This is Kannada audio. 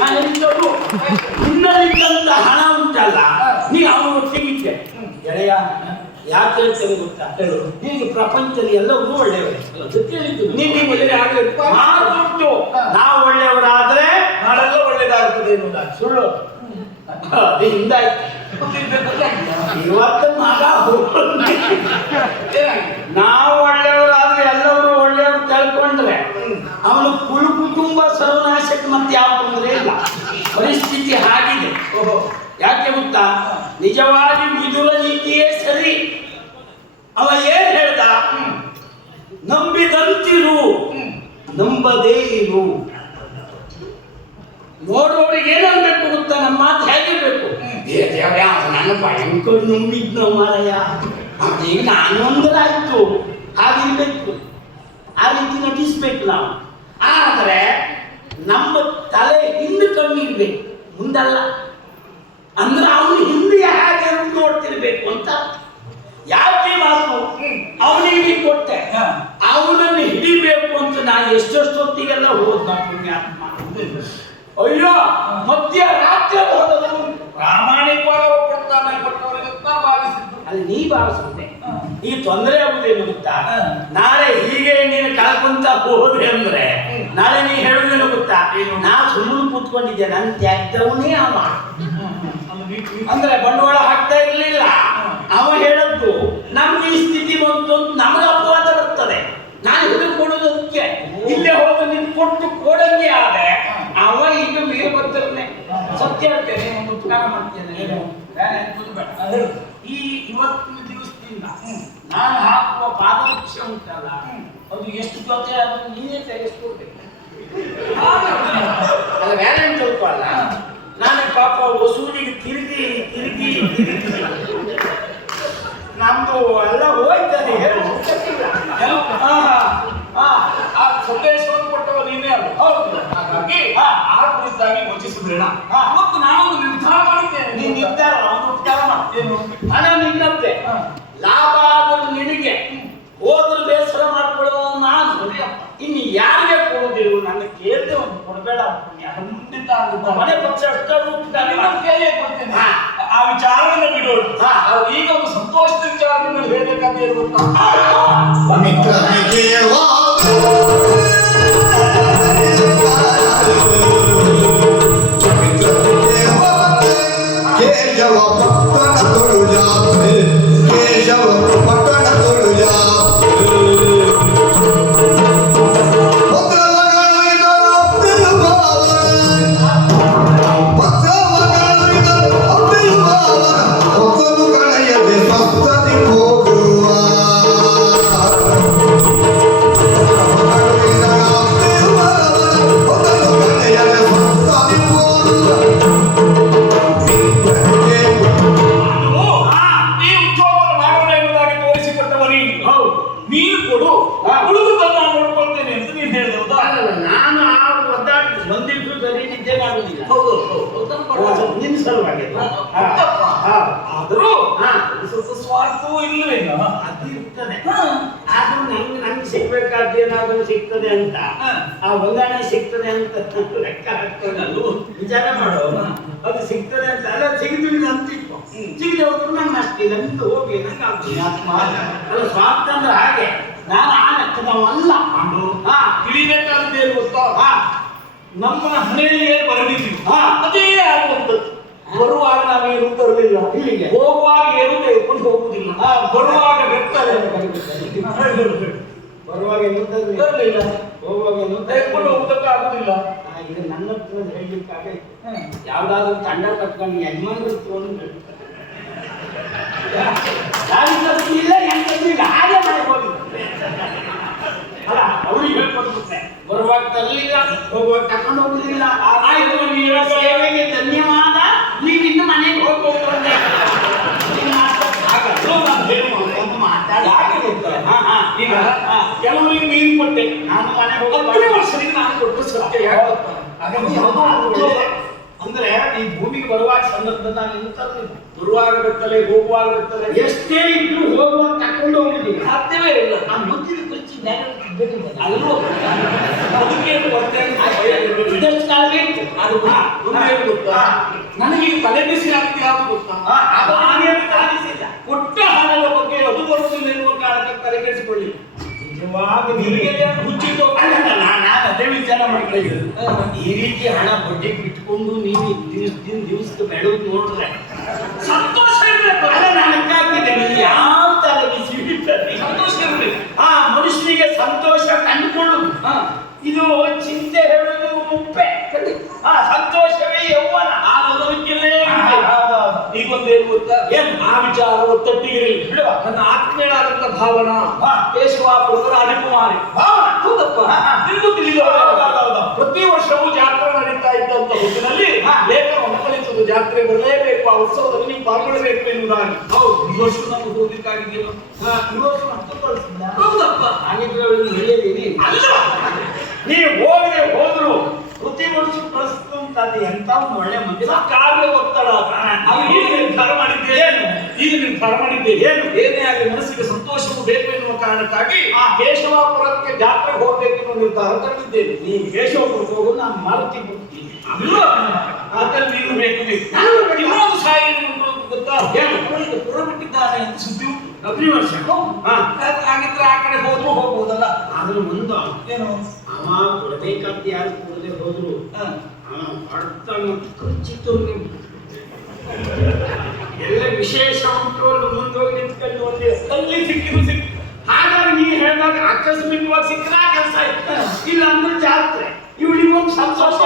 ನಾನು ಹೇಳಿದ್ದವರು ನಿನ್ನಲ್ಲಿದ್ದಂತ ಹಣ ಉಂಟಲ್ಲ ನೀ ಅವನು ತೆಗಿದ್ದೆ ಗೆಳೆಯ. ಯಾಕೆ ಹೇಳ್ತೇನೆ ಗೊತ್ತಾ? ಹೀಗೆ ಪ್ರಪಂಚದಲ್ಲಿ ಎಲ್ಲರೂ ಒಳ್ಳೆಯವರೇ. ನೀನು ಒಳ್ಳೆಯ ಆಗಬೇಕು ಮಾತುಂಟು. ನಾವು ಒಳ್ಳೆಯವರಾದ್ರೆ ನಾಳೆಲ್ಲ ಒಳ್ಳೇದಾಗ್ತದೆ ಎನ್ನುವುದಾಗಿ ಸುಳ್ಳು. ಹಿಂದಾಯ್ತು ಇವತ್ತು ಮಗ ನಾವು ಒಳ್ಳೆಯವರಾದ್ರೆ ಎಲ್ಲರೂ ಒಳ್ಳೆಯವರು ತಿಳ್ಕೊಂಡ್ರೆ ಅವನು ಕುಟುಂಬ ಸರ್ವನಾಶಕ್ಕೆ ಮತ್ತೆ ಯಾವ ತೊಂದರೆ ಇಲ್ಲ. ಪರಿಸ್ಥಿತಿ ಆಗಿದೆ. ಯಾಕೆ ಗೊತ್ತಾ? ನಿಜವಾಗಿ ವಿದುರ ನೀತಿಯೇ ಸರಿ. ಅವ ಏನ್ ಹೇಳ್ದ? ನಂಬಿದಂತಿರು, ನಂಬದೇ ಇರು. ನೋಡೋರಿಗೆ ಏನನ್ಬೇಕು ಗೊತ್ತಾ? ನಮ್ಮ ಮಾತು ಹೇಗಿರ್ಬೇಕು? ನಾನು ಭಯಂಕರ ನಂಬಿದ್ನ ಮಾರಯ್ಯ, ಈಗ ನಾನು ಒಂದರಾಯ್ತು ಹಾಗಿರ್ಬೇಕು. ಆ ರೀತಿ ನಟಿಸ್ಬೇಕು ನಾವು. ಆದರೆ ನಮ್ಮ ತಲೆ ಹಿಂದೆ ಕಣ್ಣಿರ್ಬೇಕು, ಮುಂದಲ್ಲ. ಅಂದ್ರೆ ಅವನು ಹಿಂದೆ ಹೇಗೆ ನೋಡ್ತಿರ್ಬೇಕು ಅಂತ. ಯಾಕೆ ಮಾತು? ಅವನಿಗೆ ನೀ ಕೊಟ್ಟೆ, ಅವನನ್ನು ಹಿಡಿಬೇಕು ಅಂತ ನಾನು ಎಷ್ಟೊತ್ತಿಗೆಲ್ಲ ಹೋದ ಪುಣ್ಯಾತ್ಮ. ಅಯ್ಯೋ ಮಧ್ಯರಾತ್ರಿ ಹೋದನು ಪ್ರಾಮಾಣಿಕವಾಗಿ ಕೊಡ್ತಾನೆ ಭಾವಿಸಿದ್ದು. ಅಲ್ಲಿ ನೀ ಭಾವಿಸಿದ್ದೆ. ಈ ತೊಂದರೆ ಆಗುದೇನು ಗೊತ್ತಾ? ನಾಳೆ ಹೀಗೆ ನೀನು ಕಳ್ಕೊಂತ ಹೋದ್ರೆ ಅಂದ್ರೆ ನಾಳೆ ನೀ ಹೇಳುದೇನು ಗೊತ್ತಾ? ನಾ ಸುಮ್ಮನೆ ಕೂತ್ಕೊಂಡಿದ್ದೆ, ನನ್ ತ್ಯಾಗವನೇ ಅವ. ಅಂದ್ರೆ ಬಂಡವಾಳ ಹಾಕ್ತಾ ಇರ್ಲಿಲ್ಲ. ಅವ ಹೇಳದ್ದು ನಮ್ಗೆ ಈ ಸ್ಥಿತಿ ಬಂತು ಅಂತ ನಮಗೆ ಅಪವಾದ ಬರ್ತದೆ. ನಾನು ಹಿಡಿದುಕೊಳ್ಳೋದಕ್ಕೆ ಇಲ್ಲೇ ಹೋದ ನೀನು ಕೊಟ್ಟು ಕೊಡಂಗೆ ಆದ್ರೆ ಅವ ಈಗ ವೀರಭದ್ರನೇ. ಸತ್ಯ ಹೇಳ್ತೇನೆ, ಒಂದು ಉಪಕಾರ ಮಾಡ್ತೇನೆ. ಈ ಇವತ್ತಿನ ದಿವಸದಿಂದ ನಾನು ಹಾಕುವ ಪಾದರಕ್ಷೆ ಉಂಟಲ್ಲ, ಅದು ಎಷ್ಟು ಜೊತೆ ಅದನ್ನು ನೀನೇ ತೆಗೆಸ್ಕೊಡ್ಬೇಕು. ಅಲ್ಲ ವ್ಯಾಲೆಂಟ್ ಸ್ವಲ್ಪ ಅಲ್ಲ. ನಾನೇ ಪಾಪ ವಸೂಲಿಗೆ ತಿರುಗಿ ತಿರುಗಿ ತಿರುಗಿ ನಮ್ದು ಎಲ್ಲ ಹೋಯ್ತದೆ. ಸಂದೇಶವನ್ನು ಕೊಟ್ಟವ ನೀನೇ ಅಲ್ಲ. ಹೌದು. ಹಾಗಾಗಿ ಆ ಕುರಿತಾಗಿ ಯೋಚಿಸಬೇಡ. ಮತ್ತು ನಾನೊಂದು ನಿರ್ಧಾರ ಮಾಡಿದ್ದೇನೆ. ನೀನು ನಿರ್ಧಾರ ಉಪಕಾರ ಮಾಡ್ತೇನೆ. ಹಣ ನಿನ್ನತ್ತೆ, ಲಾಭ ಆದರೂ ನಿನಗೆ, ಹೋದ್ರು ಬೇಸರ ಮಾಡ್ಕೊಳ್ಳೋ ನಾನು. ಇನ್ನು ಯಾರಿಗೆ ಕೊಡುದಿರು? ನನ್ನ ಕೇಳಿದೆ ಒಂದು ಕೊಡಬೇಡ. ಖಂಡಿತ ಮನೆ ಪಕ್ಷ ಕೇಳಿಯೇ ಕೊಡ್ತೇನೆ. ಆ ವಿಚಾರವನ್ನ ಬಿಡೋಣ. ಈಗ ಒಂದು ಸಂತೋಷದ ವಿಚಾರವನ್ನು ಹೇಳ್ಬೇಕಂತ ಇರುವಂತ ಆದರೂ ಸ್ವಾರ್ಥವೂ ಇಲ್ಲವೇನೋ ಅದು ಇರ್ತದೆ. ಆದ್ರೂ ನಂಗೆ ಸಿಗ್ಬೇಕಾದ ಏನಾದ್ರೂ ಸಿಗ್ತದೆ ಅಂತ, ಆ ಹೊಂದಾಣೆ ಸಿಗ್ತದೆ ಅಂತ ಲೆಕ್ಕ ಹಾಕೊಂಡು ವಿಚಾರ ಮಾಡೋ. ಅದು ಸಿಗ್ತದೆ ಅಂತ ಅಲ್ಲ, ಸಿಗಿದ್ವಿ ಅಂತಿತ್ತು. ಸಿಗದೆ ಹೋದ್ರು ನಮ್ಮ ಅಷ್ಟಿಲ್ಲ ನಿಂತು ಹೋಗಿ ನಂಗೆ ಆತ್ಮ ಅಲ್ಲ. ಸ್ವಾರ್ಥ ಅಂದ್ರೆ ಹಾಗೆ. ನಾನು ಆ ಲೆಕ್ಕದವಲ್ಲ. ತಿಳಿಬೇಕಾದ್ದೇನು ಗೊತ್ತೋ? ನಮ್ಮ ಹಣೆಯೇ ಬರಲಿದ್ದೀವಿ, ಅದೇ ಆಗುವಂಥದ್ದು. ಬರುವಾಗ ನಾವೇನು ತರಲಿಲ್ಲ, ಹೋಗುವಾಗ ಏನು ತೆಗೆದುಕೊಂಡು ಹೋಗುದಿಲ್ಲ. ಬರುವಾಗ ಬೆತ್ತಲೆ, ಬರುವಾಗ ಏನು ತರಲಿಲ್ಲ, ಹೋಗುವಾಗ ಏನು ತೆಗೆದುಕೊಂಡು ಹೋಗುದಕ್ಕೆ ಆಗುದಿಲ್ಲ. ಈಗ ನನ್ನ ಹತ್ರ ಹೇಳಲಿಕ್ಕಾಗ ಯಾವ್ದಾದ್ರು ತಂಡ ಕಟ್ಕೊಂಡು ಯಜಮಾನ್ರು ಇಲ್ಲ ಎಂತಿಲ್ಲ ಹಾಗೆ ಮಾಡಿ ಹೋಗಿ ಅಲ್ಲ. ಅವ್ರಿಗೆ ಹೇಳ್ಕೊಡ್ಬಿಟ್ಟೆ, ಬರುವಾಗ ತರಲಿಲ್ಲ, ಹೋಗುವಾಗ ತಕೊಂಡು ಹೋಗುದಿಲ್ಲ. ಆಯ್ತು, ನೀರ ಸೇವೆಗೆ ಧನ್ಯವಾದ, ನೀವಿನ್ನು ಮನೆಗೆ ಹೋಗ್ಬೋದು ಅಂದೆ. ಈಗ ಕೆಲವರಿಗೆ ನೀರು ಕೊಟ್ಟೆ, ನಾನು ಮನೆಗೆ ಹೋಗಿ ವರ್ಷದಿಂದ ನಾನು ಕೊಟ್ಟು ಸತ್ಯ ಅಂದ್ರೆ ಈ ಭೂಮಿಗೆ ಬರುವಾಗ ಸಂದರ್ಭ ನಾನು ನಿಂತದ್ದು. ಬರುವಾಗ ಬೆತ್ತಲೆ, ಹೋಗುವಾಗ ಬೆತ್ತಲೆ, ಎಷ್ಟೇ ಇದ್ರು ಹೋಗುವಾಗ ತಕೊಂಡು ಹೋಗಿದ್ದೀವಿ. ಸಾಧ್ಯವೇ ಇಲ್ಲ. ನಾನು ಮುಚ್ಚಿದ ಕುರ್ಚಿ ಅಲ್ಲೂ ಅದಕ್ಕೆ ಇದಷ್ಟು ಕಾಲ ಬೇಕು. ಅದು ಏನು ಗೊತ್ತಾ, ನನಗೆ ತಲೆ ಬಿಸಿ ಆಗಿದೆ ಯಾವುದು ಗೊತ್ತಾ, ಕೊಟ್ಟ ಹಣದ ಬಗ್ಗೆ ಅದು ಬರುವುದಿಲ್ಲ ಎನ್ನುವ ಕಾರಣಕ್ಕೆ ತಲೆ ಕೆಡಿಸಿಕೊಳ್ಳಿ. ನಿಜವಾಗಿ ನಿಮಗೆ ಹುಚ್ಚಿದ್ದು ನಾನು ಅದೇ ವಿಚಾರ ಮಾಡ್ಕೊಳ್ಳಿ. ಈ ರೀತಿ ಹಣ ಬಡ್ಡಿಗೆ ಬಿಟ್ಕೊಂಡು ನೀವು ದಿವಸಕ್ಕೆ ಬೆಳೆದು ನೋಡಿದ್ರೆ ಸಂತೋಷ ಇರಬೇಕು. ಅಲ್ಲ ನಾನು ಹಂಗಾಗ್ತಿದ್ದೆ, ನೀವು ಯಾವ ತರ ಬಿಸಿ ಸಂತೋಷ ಇರಬೇಕು. ಮನುಷ್ಯನಿಗೆ ಸಂತೋಷ ಕಂಡುಕೊಳ್ಳುದು ಇದು ಚಿಂತೆ ಹೇಳುವುದು ಮುಪ್ಪೆ. ಸಂತೋಷವೇ ಯೌವನ. ಈಗೊಂದೇನು ಗೊತ್ತಾ, ಆ ವಿಚಾರ ಒತ್ತಟ್ಟಿಗಿರಲಿ ಬಿಡುವ. ನನ್ನ ಆತ್ಮೀಯರಾದಂತ ಭಾವನಾ ಕೇಶವಾಪುರದ ರಾಜಕುಮಾರಿ ಹೌದಪ್ಪ, ನಿಮಗೂ ತಿಳಿದ ಪ್ರತಿ ವರ್ಷವೂ ಜಾತ್ರೆ ನಡೀತಾ ಇದ್ದಂತ ಹೊತ್ತಿನಲ್ಲಿ ಲೇಖನವನ್ನು ಕಲಿಸುವುದು. ಜಾತ್ರೆ ಬರಲೇಬೇಕು, ಆ ಉತ್ಸವದಲ್ಲಿ ನೀವು ಪಾಲ್ಗೊಳ್ಳಬೇಕು ಎನ್ನುವುದಾಗಿ. ಹೌದು, ಈ ವರ್ಷ ನಮ್ಗೆ ಹೋಗ್ಲಿಕ್ಕಾಗಿದೆಯಲ್ಲ. ಈ ವರ್ಷ ಮತ್ತೊಂದು ಕಳಿಸಿಲ್ಲ. ಹೌದಪ್ಪ, ಹಾಗಿದ್ರೆ ನಡೆಯದೇನೆ ಅಲ್ಲ. ನೀವು ಹೋಗದೆ ಹೋದ್ರು ಪ್ರತಿ ವರ್ಷ ಕಳಿಸ್ತು ಅಂತಾದ್ರೆ ಎಂತ ಒಂದು ಒಳ್ಳೆ ಮಂದಿ ಕಾರ್ಯ ಒತ್ತಡ. ಈಗ ನಿರ್ಧಾರ ಮಾಡಿದ್ದೇನೆ ಏನೇ ಆಗಲಿ ಮನಸ್ಸಿಗೆ ಸಂತೋಷವು ಬೇಕು ಎನ್ನುವ ಕಾರಣಕ್ಕಾಗಿ ಕೇಶವಾಪುರಕ್ಕೆ ಜಾತ್ರೆ ಹೋಗ್ಬೇಕು ಎನ್ನುವ ನಿರ್ಧಾರ ತಂದಿದ್ದೇನೆ. ನೀವು ಕೇಶವಾಪುರಕ್ಕೆ ಹೋಗು, ನಾನು ಮಾರುತಿ ಬರ್ತೀನಿ. ಅದ್ರಲ್ಲಿ ನೀನು ಬೇಕು. ಇನ್ನೊಂದು ಸಾಯಿ ಗೊತ್ತಾ, ಪುರ ಬಿಟ್ಟಿದ್ದಾರೆ ಅಂತ ಸುದ್ದಿ ಅಗ್ನಿ ವರ್ಷ. ಹಾಗಿದ್ರೆ ಆ ಕಡೆ ಹೋದ್ರು ಹೋಗ್ಬೋದಲ್ಲ. ಆದ್ರೂ ಒಂದು ಏನು, ಅವ ಕೊಡಬೇಕಾದ ಯಾರು ಕೊಡದೆ ಹೋದ್ರು ಅರ್ಥ ಮತ್ತು ಖಚಿತ ಎಲ್ಲ ವಿಶೇಷ ಉಂಟು ಅಲ್ಲಿ ಮುಂದೋಗಿ ನಿಂತ್ಕೊಂಡು ಒಂದೇ ಅಲ್ಲಿ ಸಿಕ್ಕಿದ್ರು ಹಾಗಾಗಿ ನೀವು ಹೇಳಿದಾಗ ಆಕಸ್ಮಿಕವಾಗಿ ಸಿಕ್ಕರ ಕೆಲಸ ಆಯ್ತು. ಇಲ್ಲ ಅಂದ್ರೆ ಜಾತ್ರೆ ಇವಳಿಗೊಂದು ಸಂತೋಷ